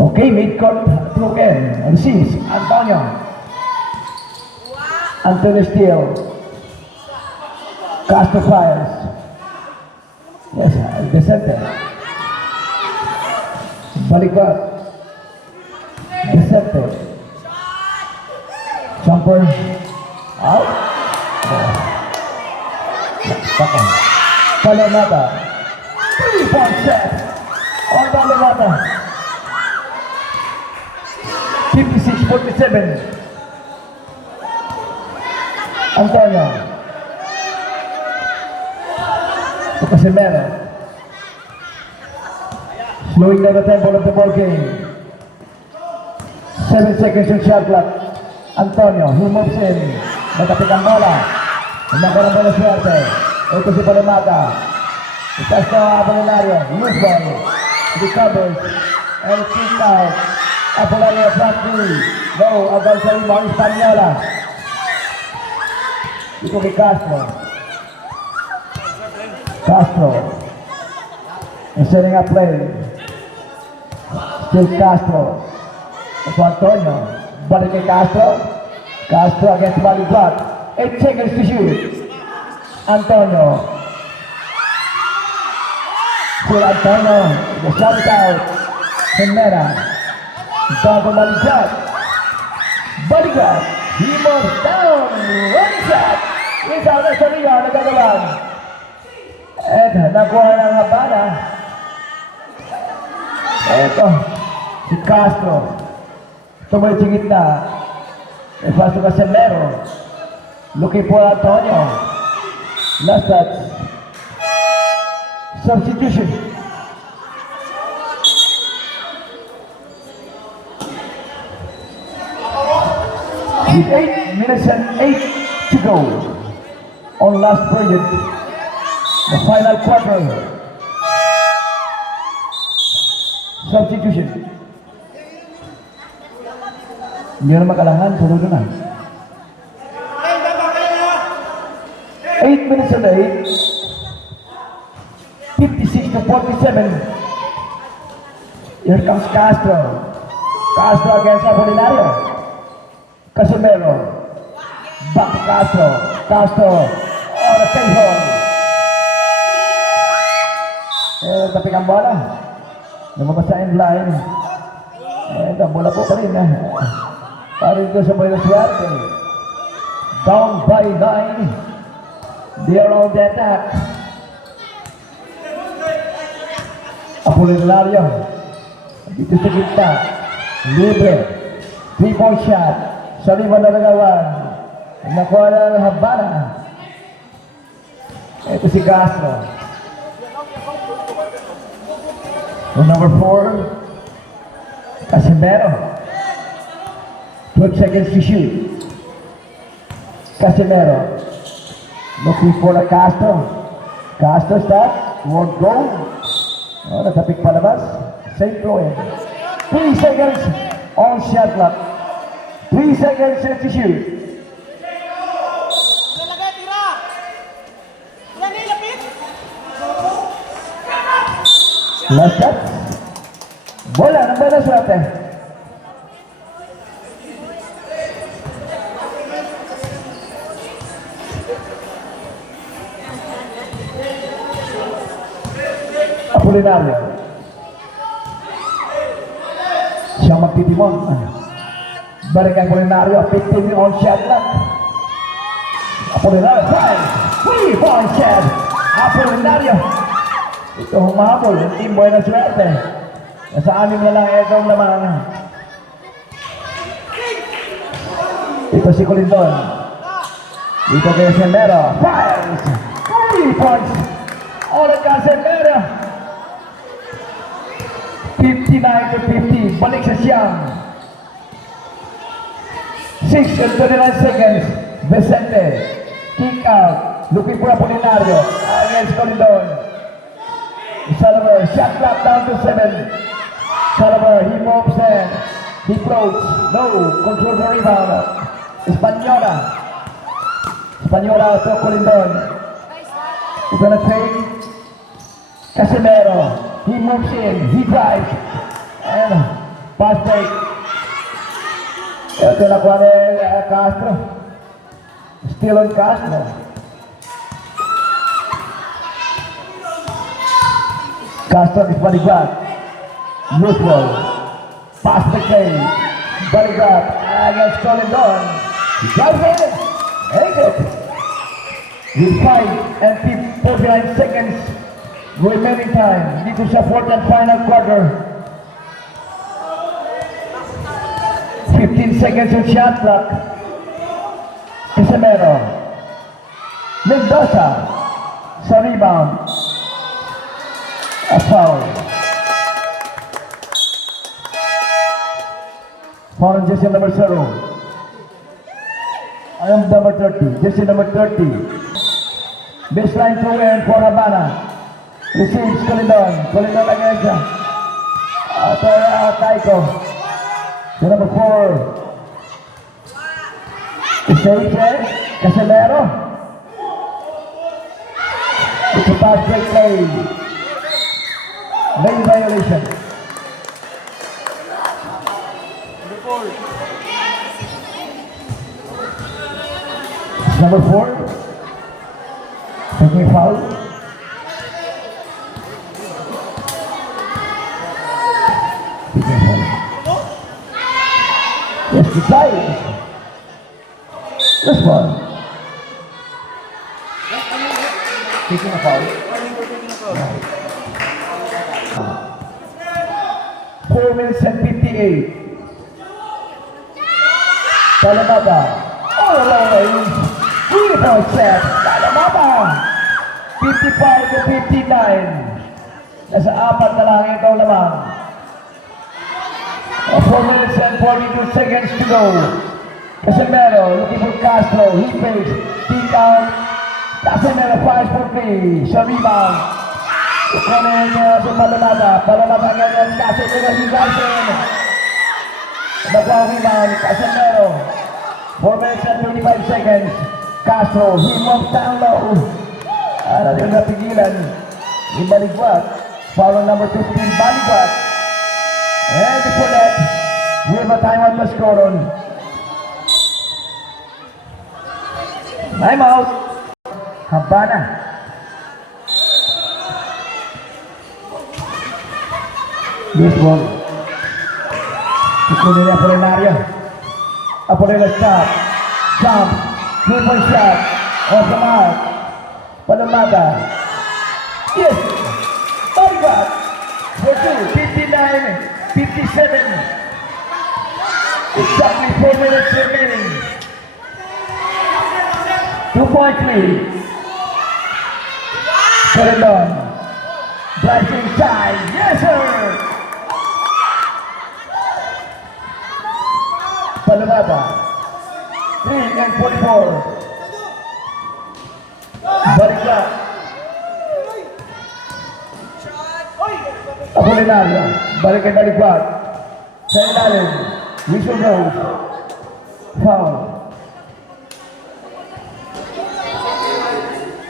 Okay, mid-court, Truken, receives, Antonio. Antonio Steele. Castro fires. Yes, the center. Balikat. The center. Jumper. Out. Second. Palamata. 3-point set. On Palamata. 56-47. Antonio. Casimero. Slowing down the tempo of the ball game. 7 seconds in shot clock. Antonio, he moves in. Nagkapit ang bola. Nagkaroon ba na swerte? Ito si Palamata. Itas na Apolinario. Loose ball. Recovers. And kick out. Apolinario front three. No, agad sa rebound Hispaniola. Ito kay Castro. Castro is setting up play. Still Castro. Ito Antonio. Balik kay Castro. Castro against body block. 8 seconds to shoot. Antonio. Still Antonio. The shot is out. Jimenez. Double body shot. Body shot. He moves down. One shot. Isa na sa Rio. Nagagalang. At nakuha ng Habana. Ito, si Castro. Tumulad sa gitna. E paso Casimero. Looking for Antonio. Last touch. Substitution. With 8 minutes and 8 to go on last period. The final quarter. Substitution. Hindi na makalahan, sunod na. 8 minutes and 8. 56-47. Here comes Castro. Castro against Apolinario. Casimero. Back to Castro. Castro. On the table. Tapik ang bola. Lumabas sa end line. Ito, bola po pa rin. Para dito sa Buenos Aires. Down by 9. They are on the attack. Apolinario. Dito sa gitna. Libre. 3-point shot. Sa lima na nagawan. Nakuha na ng Habana. Ito si Castro. Number 4, Casimero. 12 seconds to shoot. Casimero. Looking for the Castro. Castro start. Won't go. Oh, natapik palabas. Same throw in. 3 seconds on shot clock. 3 seconds to shoot. Last shot. Bola, ng bola suerte. Apolinario. Siyang magtitimon. Balik ang Apolinario. 15 on shot clock. Apolinario. 3-point shot. Apolinario. Ito humabol, yung team buhay na swerte. Nasa 6 na lang itong naman. Ito si Colindon. Dito kay Casimero. Fires! 3 points! Ulit Casimero. 59-50. Balik sa siyang. 6 and 29 seconds. Vicente. Kick out. Looking for Apolinario. Against Colindon. Salazar, shot clock down to 7. Salazar, he moves in. He floats. No, control the rebound. Hispaniola. Hispaniola to Colindon. He's gonna take Casimero. He moves in. He drives. And Pass break. Ito na kuha ni Castro. Still on Castro. Castro is balikat. Loose ball. Pass break kay balikat. Against Colin Don. Drives it. Exit. With 5 and 49 seconds remaining time dito sa fourth and final quarter. 15 seconds of shot clock. Casimero. Mendoza sa rebound. A foul. Foul on jersey number 0. I am number 30. Jersey number 30. Baseline throw in for Habana. Receives Colindon. Colindon again siya. Taiko. The number 4. Isaiche. Casimero. It's a pass break play. Lane violation. Number 4. Taking foul. Taking foul. Yes, the side. This one. Taking a foul. 4 minutes and 58. Talamaba. All around. Rebound set. Talamaba. 55 to 59. Nasa 4 na lang ito lamang. 4 minutes and 42 seconds to go. Casimero looking for Castro. He fakes. Kick out. Casimero fires for 3. Sa rebound. Ikunin niya sa Palamada. Palamada ganyan. Casimero si Garson. Nakuha ang rebound. Casimero. 4 minutes and 25 seconds. Castro. He moves down low. Natin napigilan. Ni Baligwat. Foul on number 15. Baligwat. And before that, we have a time on the score on. Time out. Habana. This ball. Ikunin ni Apolinario. Apolinario stop. Jump. 3-point shot. Off the mark. Palamada. Yes. Baligwat. 59, 57. Exactly 4 minutes remaining. 2-point lead. Colindon. Drives inside. Yes, sir. Palamada. 3 and 44. Baligwat. Apolinario. Balik kay Baligwat. Sa ilalim. Whistle blows. Foul.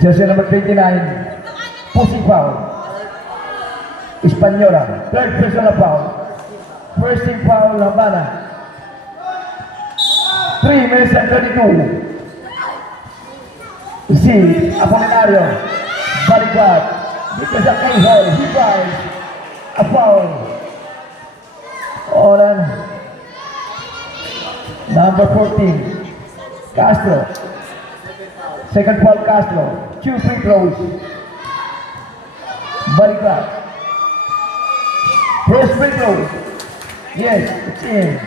Jersey number 29. Pushing foul. Espanyola. Third personal foul. First team foul, Habana. 3 minutes and 32. See, Apolinario. Baligwat. Because of K-Hall. He drives. A foul. Oran. Number 14. Castro. Second foul, Castro. 2 free throws. Baligwat. First free throw. Yes, it's in.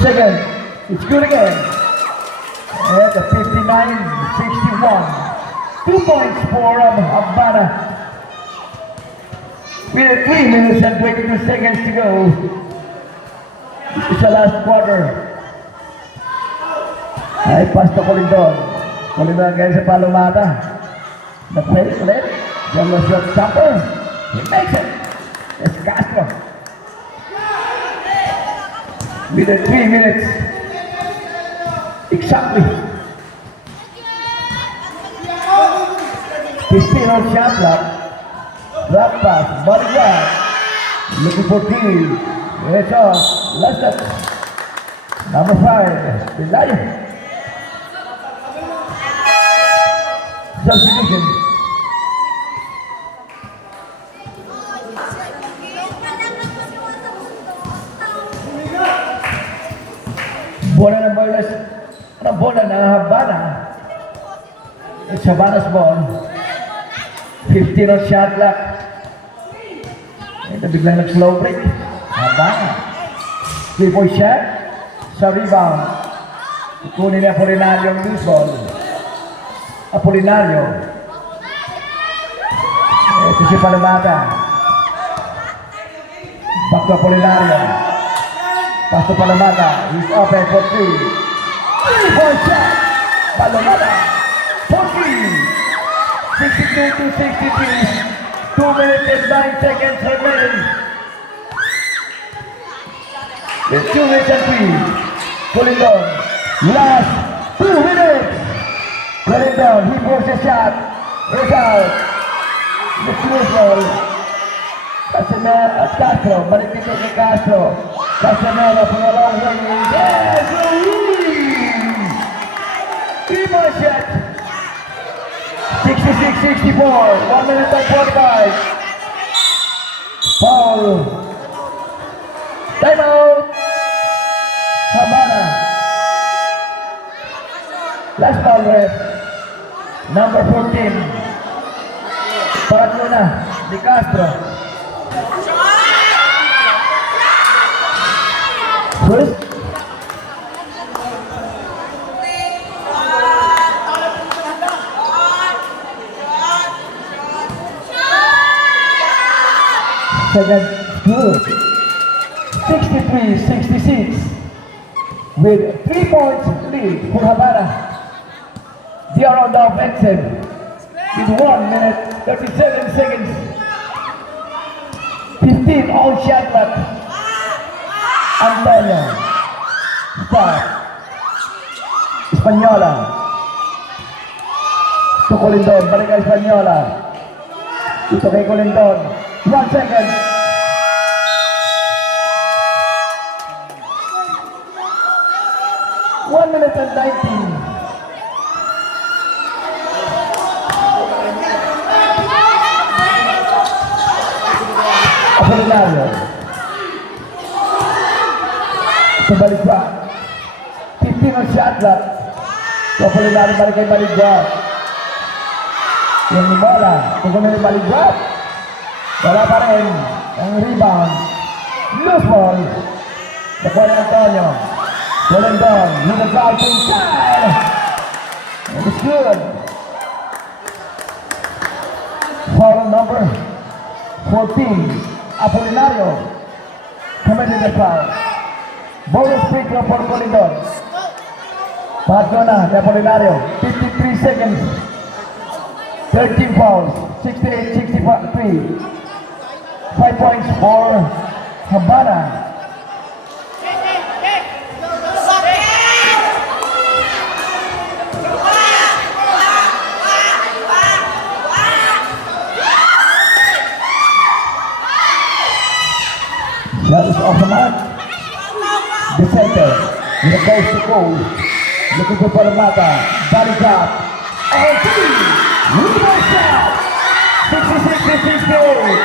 Second, it's good again. At the 59-61. 2 points for Habana. With 3 minutes and 22 seconds to go. It's the last quarter. Ay, pass to Colindon. Colindon again sa Palomata. The play ulit. Then the shot jumper. He makes it. It's Castro. With the 3 minutes. Exactly. He's still on shot clock. drop pass, bodyguard. Looking for three. It's off. Last touch. Number 5, Pelayo. Substitution. Bola ng Boilers. Ang bola ng Habana. It's Habana's ball. 15 on shot clock. Ito biglang nag-slow break. Habana. 3-point shot. Sa rebound. Kukunin ni Apolinario ang loose ball. Apolinario. Ito si Palamata. Back to Apolinario. Pass to Palamata. He's open for 3. 3-point shot. Palamata. 14. 62 to 63. 2 minutes and 9 seconds remaining. With 2 minutes and 3. Pulling down. Last 2 minutes. Pulling down. He forces a shot. It's out. It's loose ball. Casemiro at Castro. Balik dito kay Castro. Casemiro for a long way. Yes! Three-point shot. 66-64. 1 minute and 45. Foul. Time out. Habana. Last foul ref. Number 14. Parat muna ni Castro. First. Second. Good. 63-66. With 3 points lead for Habana. They are on the offensive with 1 minute 37 seconds. 15 all shot clock. Antonio. Start. Espanyola. Ito Colindon. Balik ka Espanyola. Ito kay Colindon. 1 second. One minute and 19. Apolinario. Sa baligwa. 15 on shot clock. Apolinario balik kay baligwa. Yung bola. Tugunin yung baligwa. Wala pa rin. Ang rebound. Loose ball. Nakuha ni Antonio. Pulling down, with the drive inside. And it's good. Foul number 14, Apolinario. Committed the foul. Bonus free throw for Colindon. Patro na, Apolinario. 53 seconds. 13 fouls. 68-63. 5 points for Habana. That is off the mark. The center, with a coast to coast, looking for Palamata, body drop, and 3, rebound shot, 66-68,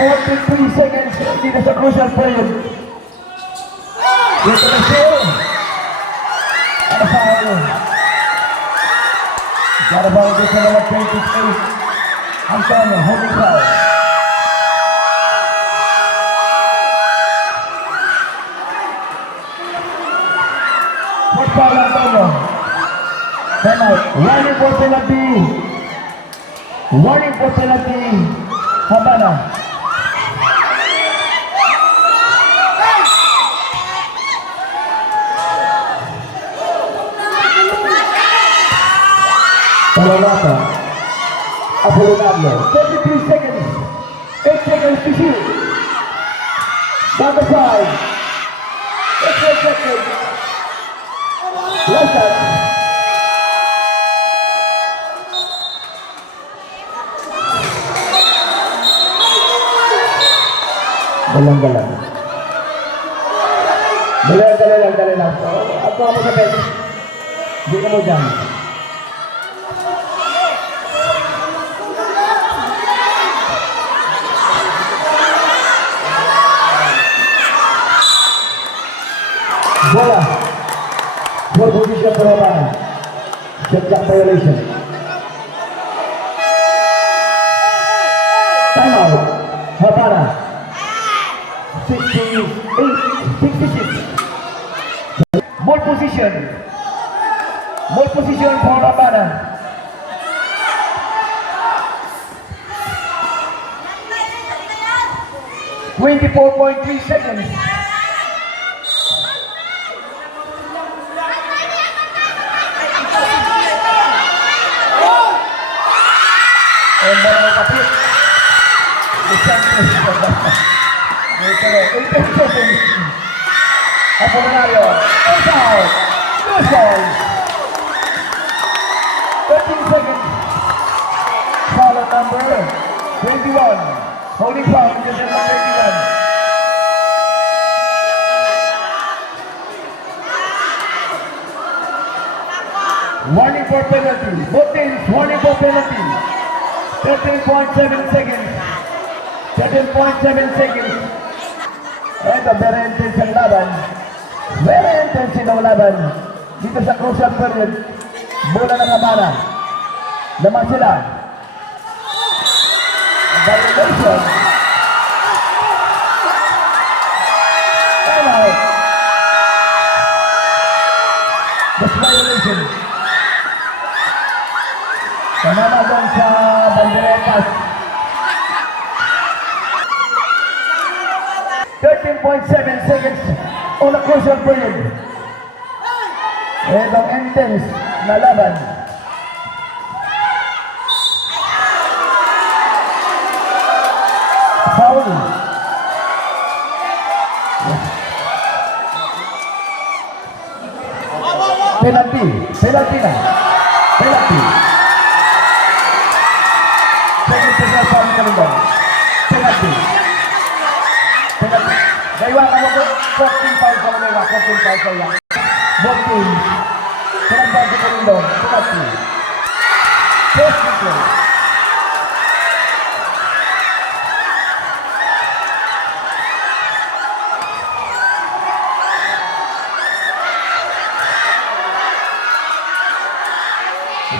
43 seconds, it is a crucial frame. With the show, and a foul. Got a ball, this is number 28, Antonio, holding foul. Foul Antonio. Time out. Running for penalty. Warning for penalty. Habana. Palamata. Apolinario. 33 seconds. 8 seconds to shoot. Number 5. 8 seconds. Left side. Dalang-dalang. Dali lang. So, ako sa pwede. Hindi ka mo dyan. Bola. Ball position for Habana. Shot clock violation. Timeout. Habana. 66. Ball position. Ball position for Habana. .3 seconds. And then kapit. Isang seconds. Apolinario. It's out. Good ball. 13 seconds. Foul at number 21. Holding foul is number 21. Warning for penalty. Both teams warning for penalty. 13.7 seconds. 13.7 seconds. Ito, very intense ang laban. Very intense ang laban. Dito sa crucial period. Bola ng Habana. Naman sila. Violation. Timeout. That's violation. Kamama doon sa banderetas. 13.7 seconds on a crucial period. Itong intense na laban. Foul. Penalty na. Penalty. Second personal foul ka rin doon. Penalty. Daiwa ka mo po, 14 fouls ka mo daiwa, 14 fouls ka yan. Both teams. Pinagbago ka rin doon, penalty. First control.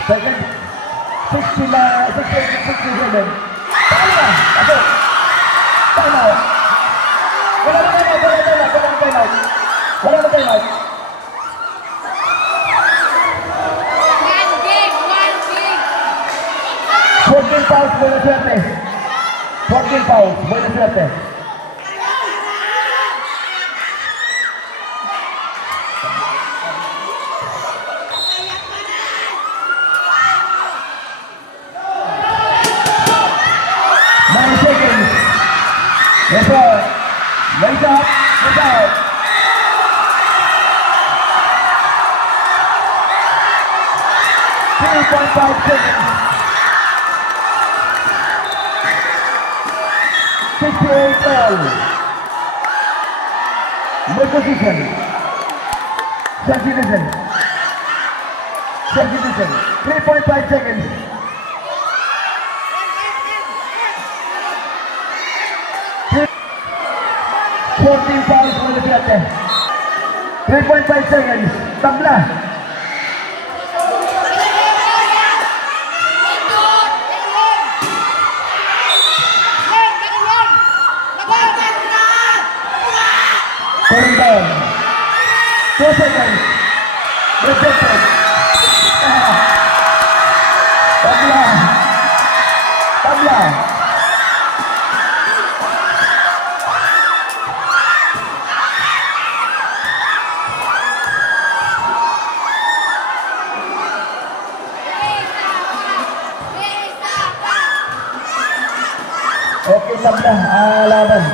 Second, 67. Tama! Ako! Tama! Wala na timeout. 14 fouls, buena suerte. 14 fouls, buena suerte. Yes, sir. Lays up. It's out. .5 seconds. 68 all. No position. Substitution. 3.5 seconds. 14 fouls for the Piate. 3.5 seconds. Tabla. Turn down. 2 seconds. Rejected. Tabla. Okay, tabla. Laban.